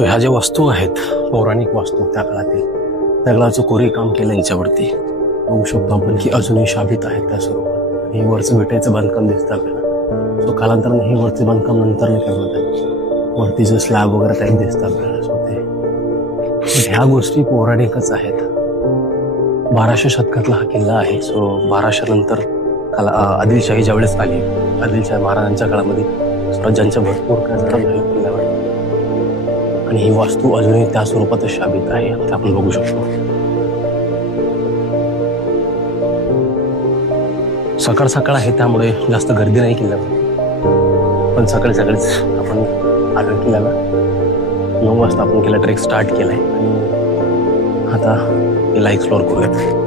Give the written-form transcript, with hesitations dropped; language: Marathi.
सो ह्या ज्या वस्तू आहेत पौराणिक वस्तू त्या काळातील, त्या काळाचं कोरीव काम केलं याच्यावरती बघू शकतो आपण की अजूनही शाबित आहेत त्या स्वरूपात. आणि वरचं विटेचं बांधकाम दिसतं आपल्याला. सो कालांतराने हे वरचे बांधकाम नंतर करण्यात आले. वरती जो स्लॅब वगैरे टाईप दिसतं आपल्याला. सो ते ह्या गोष्टी पौराणिकच आहेत. 1200 शतकातला हा किल्ला आहे. सो 1200 नंतर आदिलशाही ज्यावेळेस आली, आदिलशाही महाराजांच्या काळामध्ये स्वराज्यांच्या भरपूर काय झाडा झाल्या किल्ल्यावर. आणि ही वास्तू अजूनही त्या स्वरूपातच शाबित आहे, ते आपण बघू शकतो. सकाळ सकाळ आहे त्यामुळे जास्त गर्दी नाही किल्ल्यावर, पण सकाळी सकाळीच आपण आलो किल्ल्याला. 9 वाजता आपण केला ट्रेक स्टार्ट केलाय आणि आता किल्ला एक्सप्लोअर करूयात.